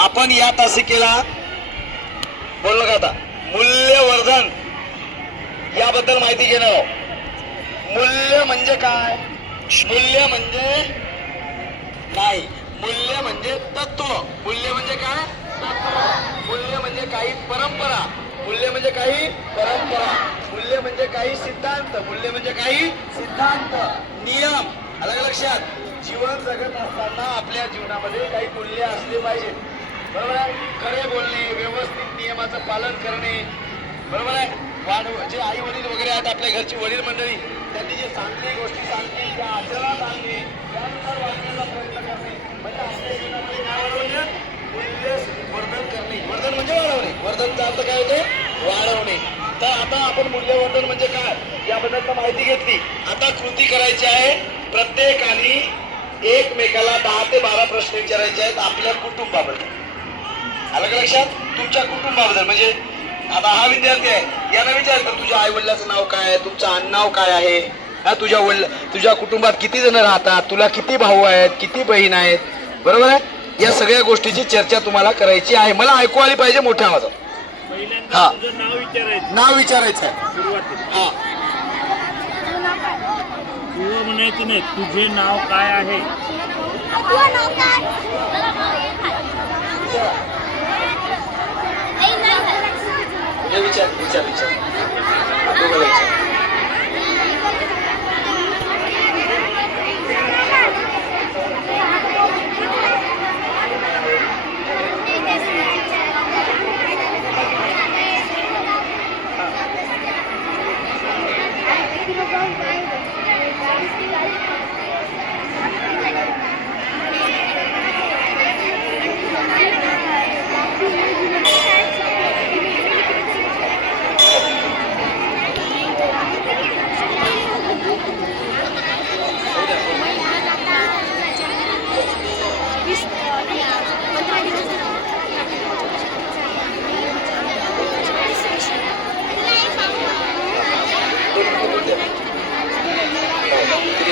आपण या तासिकेला बोललो का आता मूल्यवर्धन याबद्दल माहिती घेणार आहोत. मूल्य म्हणजे काय? मूल्य म्हणजे नाही, मूल्य म्हणजे तत्व. मूल्य म्हणजे काय? तत्व. मूल्य म्हणजे काही परंपरा. मूल्य म्हणजे काही परंपरा. मूल्य म्हणजे काही सिद्धांत. मूल्य म्हणजे काही सिद्धांत, नियम. आलं का लक्षात? जीवन जगत असताना आपल्या जीवनामध्ये काही मूल्य असले पाहिजे. बरोबर आहे? खरे बोलणे, व्यवस्थित नियमाचं पालन करणे. बरोबर आहे? जे आई वडील वगैरे आहेत, आपल्या घरची वडील मंडळी, त्यांनी जे चांगली गोष्टी सांगतील त्या आचरणात आणणे, त्यानुसार वागण्याचा प्रयत्न करणे, म्हणजे आपल्या जीवनामध्ये काय वाढवणे? मूल्य वर्धन करणे. वर्धन म्हणजे वाढवणे. वर्धनचा अर्थ काय होते? वाढवणे. तर आता आपण मूल्यवर्धन म्हणजे काय याबद्दल माहिती घेतली. आता कृती करायची आहे. प्रत्येकाने एकमेकाला 10 ते 12 प्रश्न विचारायचे आहेत आपल्या कुटुंबाबद्दल. आलं का लक्षात? तुमच्या कुटुंबाबद्दल. म्हणजे आता हा विद्यार्थी आहे, याला विचारतो तुझ्या आई वडिलाचं नाव काय आहे, तुमचं आडनाव काय आहे, हा तुझ्या कुटुंबात किती जण राहतात, तुला किती भाऊ आहेत, किती बहीण आहेत. बरोबर आहे? या सगळ्या गोष्टीची चर्चा तुम्हाला करायची आहे. मला ऐकू आली पाहिजे मोठ्या आवाजात. हा, नाव विचारायचं आहे सुरुवातीला. हा, तू म्हणायचं नाही, तुझे नाव काय आहे. विचार विचार विचार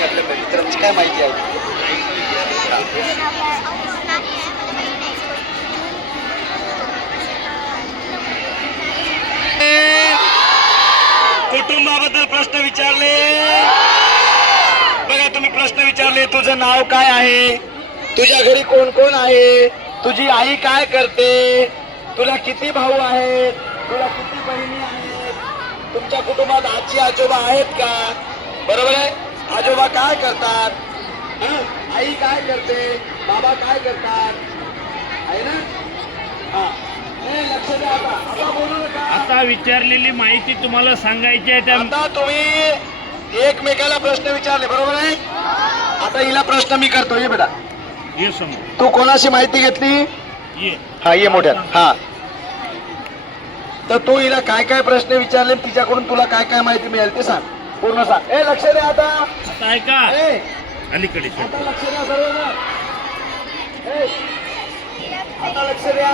आपल्या मित्रांची काय माहिती आहे? कुटुंबाबद्दल प्रश्न विचारले. बघा, तुम्ही प्रश्न विचारले, तुझं नाव काय आहे, तुझ्या घरी कोण कोण आहे, तुझी आई काय करते, तुला किती भाऊ आहेत, तुला किती बहिणी आहेत, तुमच्या कुटुंबात आजी आजोबा आहेत का. बरोबर आहे? आजोबा काय करतात, आई काय करते, बाबा काय करतात, आहे ना? हा, लक्ष द्या. आता बोलू नका. आता विचारलेली माहिती तुम्हाला सांगायची आहे. आता तुम्ही एकमेकाला प्रश्न विचारले. बरोबर आहे? आता हिला प्रश्न मी करतो. ये बेटा, ये समोर, तू कोणाशी माहिती घेतली? ये. हा, ये मोठ्या. हा, तर तू हिला काय काय प्रश्न विचारले, तिच्याकडून तुला काय काय माहिती मिळेल ते सांग. पूर्ण सांग. लक्ष द्या. आता ऐका, अलीकडे आता लक्ष द्या सर्वजण. आता लक्ष द्या.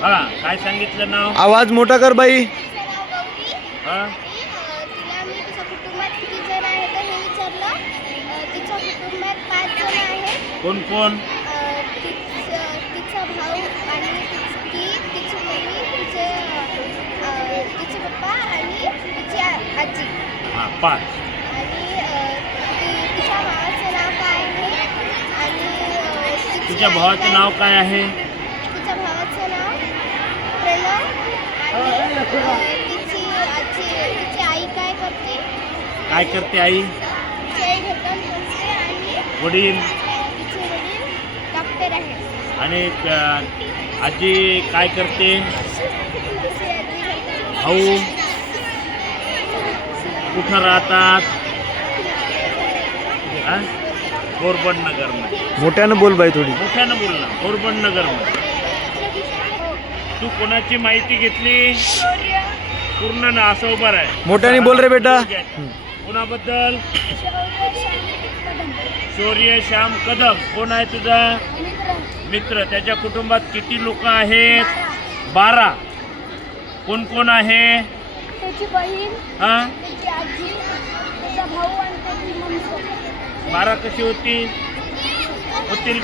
हा, काय सांगितलं नाव? आवाज मोठा कर बाई. हा, तिला मी तिच्या कुटुंबात किती जण आहेत हे विचारलं. तिच्या कुटुंबात 5 जण आहेत. कोण कोण? तिचा भाऊ आणि तिची मम्मी, तिचे पप्पा आणि तिची आजी. हा, 5. आणि तिच्या भावाचं नाव काय आहे आणि तुझ्या भावाचं नाव काय आहे? तिच्या भावाचं नाव प्रणव. आणि तिची आई काय करते? काय करते आई? तिची आई घरकाम करते. आणि वडील? तिचे वडील डॉक्टर आहेत. आणि आजी काय करते? तिची आजी घरकाम. भाऊ कुठं राहतात? हा, बोरबड नगर मध्ये. मोठ्यानं बोल बाई थोडी. मोठ्यानं बोल ना. बोरबड नगर मध्ये. तू कोणाची माहिती घेतली? पूर्ण ना, असं उभं आहे. मोठ्याने बोल रे बेटा. कोणाबद्दल? शौर्य श्याम कदम. कोण आहे तुझा मित्र? त्याच्या कुटुंबात किती लोक आहेत? 12. कोण कोण आहे? त्याची बहीण, हा, त्याची आजी, त्याचा भाऊ आणि त्याची मम्मी. 12 कशी होतील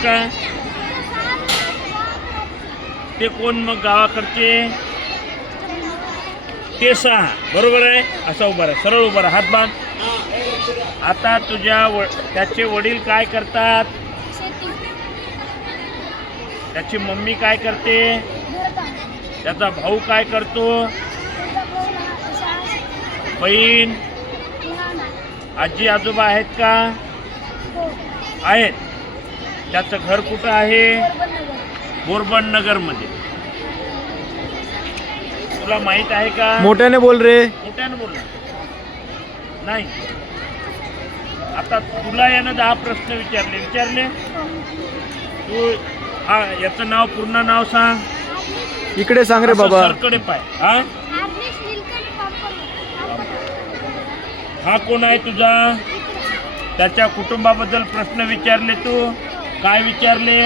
का? ते कोण मग गावाकडचे? ते 6 बरोबर आहे. असा उभा राहा, सरळ उभा राहा, हात बांध. आता त्याचे वडील काय करतात? शेती, त्याची मम्मी काय करते? घरकाम, त्याचा भाऊ काय करतो? त्याचा भाऊ शाळा शिकतो. बहीण, लहान आहे. आजी आजोबा आहेत का? हो. आहेत. त्याचं घर कुठं आहे? पोरबंदर. बोरबन नगरमध्ये. तुला माहित आहे का? मोठ्याने बोल रे. मोठ्यानं बोल ना. नाही. आता तुला यानं 10 प्रश्न विचारले. तू याचं नाव, पूर्ण नाव सांग. इकडे सांग रे असं बाबा. सरकडे पाय. हा आज्ञेश नीलकंठ पापड. हा कोण आहे तुझा? त्याच्या कुटुंबाबद्दल प्रश्न विचारले तू. काय विचारले?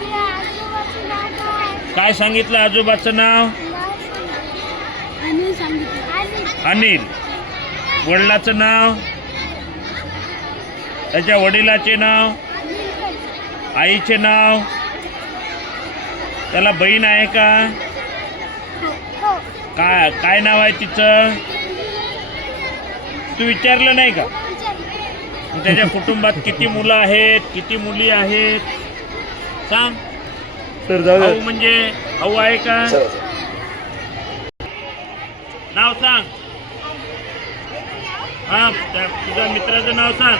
तिला आजोबाचं नाव काय? काय सांगितलं आजोबाचं नाव? अनिल सांगितलं. अनिल. वडिलाचं नाव? त्याच्या वडिलाचे नाव? नीलकंठ. आईचे नाव? त्याला बहीण आहे का? हो. काय नाव आहे तिचं? तू विचारलं नाही का? विचारलं. त्याच्या कुटुंबात किती मुलं आहेत, किती मुली आहेत? सांग. सर जाऊ भाऊ दे. म्हणजे भाऊ आहे का? नाव सांग. हा, तुझ्या मित्राचं नाव सांग.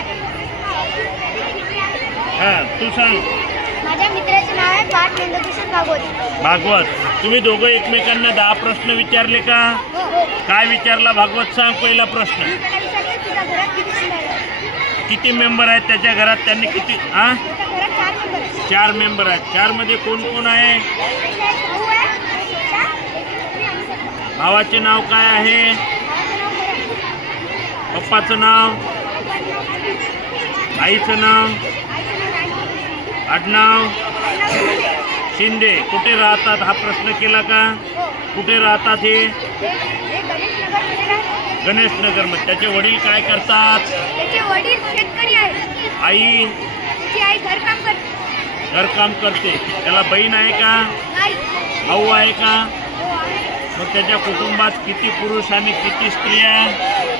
हा, तू सांग. माझ्या मित्राचे नाव आहे पार्थ नंदकिशोर भागवत. भागवत. तुम्ही दोघं एकमेकांना 10 प्रश्न विचारले का? हो. काय विचारला भागवत? सांग पहिला प्रश्न. मी त्याला विचारलं तुझ्या घरात किती मेंबर आहेत? किती मेंबर आहेत त्याच्या घरात? त्यांनी किती? हा, त्याच्या घरात 4 मेंबर आहेत. 4 मेंबर आहेत. 4 मध्ये कोण कोण आहे? त्याचा एक भाऊ आहे, एक छोटा, एक छोटी आणि सख्खा. भावाचे नाव काय आहे? भावाचं नाव भरत. पप्पाचं नाव? पप्पाचं नाव अनिल. आईचं नाव? आईचं नाव राणी. आडनाव? आडनाव शिंदे. कुठे राहतात हा प्रश्न केला का? हो. कुठे राहतात हे? एक गणेश नगरमध्ये राहतात. गणेश नगरमध्ये. त्याचे वडील काय करतात? त्याचे वडील शेतकरी आहेत. आई त्याची आई घरकाम करते. घरकाम करते. त्याला बहीण आहे का? नाही. भाऊ आहे का? हो आहे. मग त्याच्या कुटुंबात किती पुरुष आणि किती स्त्रिया?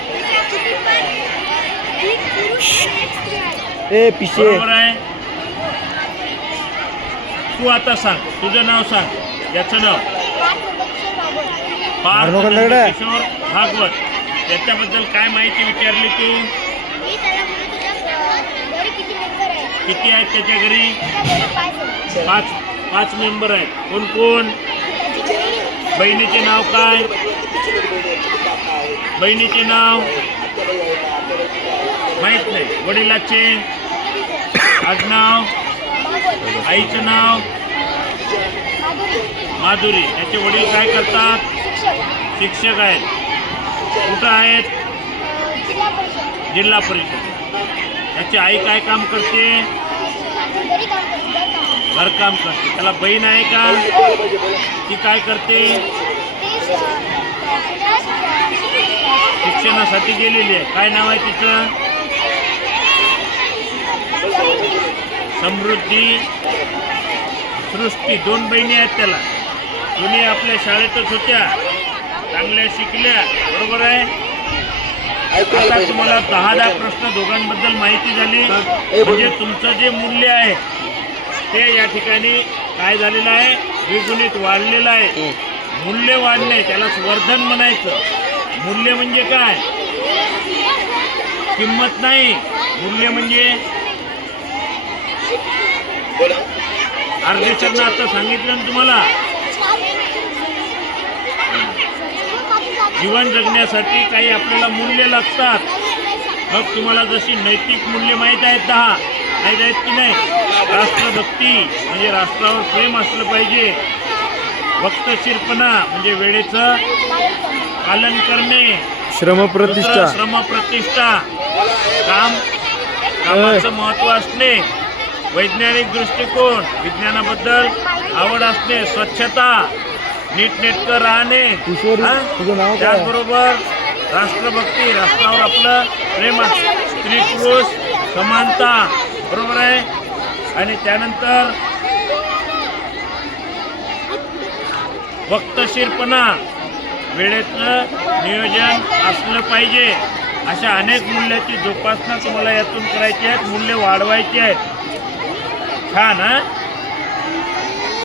त्याच्या कुटुंबात एक पुरुष आणि एक स्त्री आहे. ए पिशे. बरोबर आहे. तू आता सांग, तुझं नाव सांग. याचं नाव? पार्थ नंदकिशोर भागवत. पार्थ भागवत दगडे. नंदकिशोर भागवत. त्याच्याबद्दल काय माहिती विचारली तू? मी त्याला म्हणत तुझ्या घरी किती मेंबर आहेत? किती आहेत त्याच्या घरी? त्याच्या घरी 5 आहेत. 5 मेंबर आहेत. कोण कोण? त्याची बहीण. बहिणीचे नाव काय? बहिणीचे नाव माहित नाही. वडिलाचे आडनाव? भागवत. आईचं नाव? माधुरी. माधुरी. त्याचे वडील काय करतात? शिक्षक. शिक्षक आहेत. कुठं आहेत? जिल्हा परिषद. जिल्हा परिषद. त्याची आई काय काम करते? घरी काम करते. घरकाम. घरकाम करते. त्याला बहीण आहे का? ती काय करते? ते शिक्षणासाठी गेलेली आहे. काय नाव आहे तिचं? समृद्धी, सृष्टी. 2 बहिणी आहेत त्याला. दोन्ही आपल्या शाळेतच होत्या, चांगल्या शिकल्या. बरोबर आहे. आता तुम्हाला 10 प्रश्न दोघांबद्दल माहिती झाली. म्हणजे तुमचं जे मूल्य आहे ते या ठिकाणी काय झालेलं आहे? द्विगुणित वाढलेलं आहे. मूल्य वाढणे त्यालाच वर्धन म्हणायचं. मूल्य म्हणजे काय? किंमत नाही. मूल्य म्हणजे अर्धेसरनं आता सांगितलं ना तुम्हाला. जीवन जगण्यासाठी काही आपल्याला मूल्य लागतात. मग तुम्हाला जशी नैतिक मूल्य माहीत आहेत 10 माहीत आहेत की नाही? राष्ट्रभक्ती म्हणजे राष्ट्रावर प्रेम असलं पाहिजे. वक्तशीरपणा म्हणजे वेळेचं पालन करणे. श्रमप्रतिष्ठा. दुसरं श्रमप्रतिष्ठा. कामाचं महत्त्व असणे. वैज्ञानिक दृष्टिकोन, विज्ञानाबद्दल आवड असणे. स्वच्छता, नीटनेटकं राहणे. किशोरी, हा? तुझं नाव काय? त्याचबरोबर राष्ट्रभक्ती, राष्ट्रावर आपलं प्रेम, स्त्री पुरुष समानता. बरोबर आहे. आणि त्यानंतर वक्तशीरपणा, वेळेचं नियोजन असलं पाहिजे. अशा अनेक मूल्याची जोपासना तुम्हाला यातून करायची आहे, मूल्य वाढवायची आहेत. छान हा.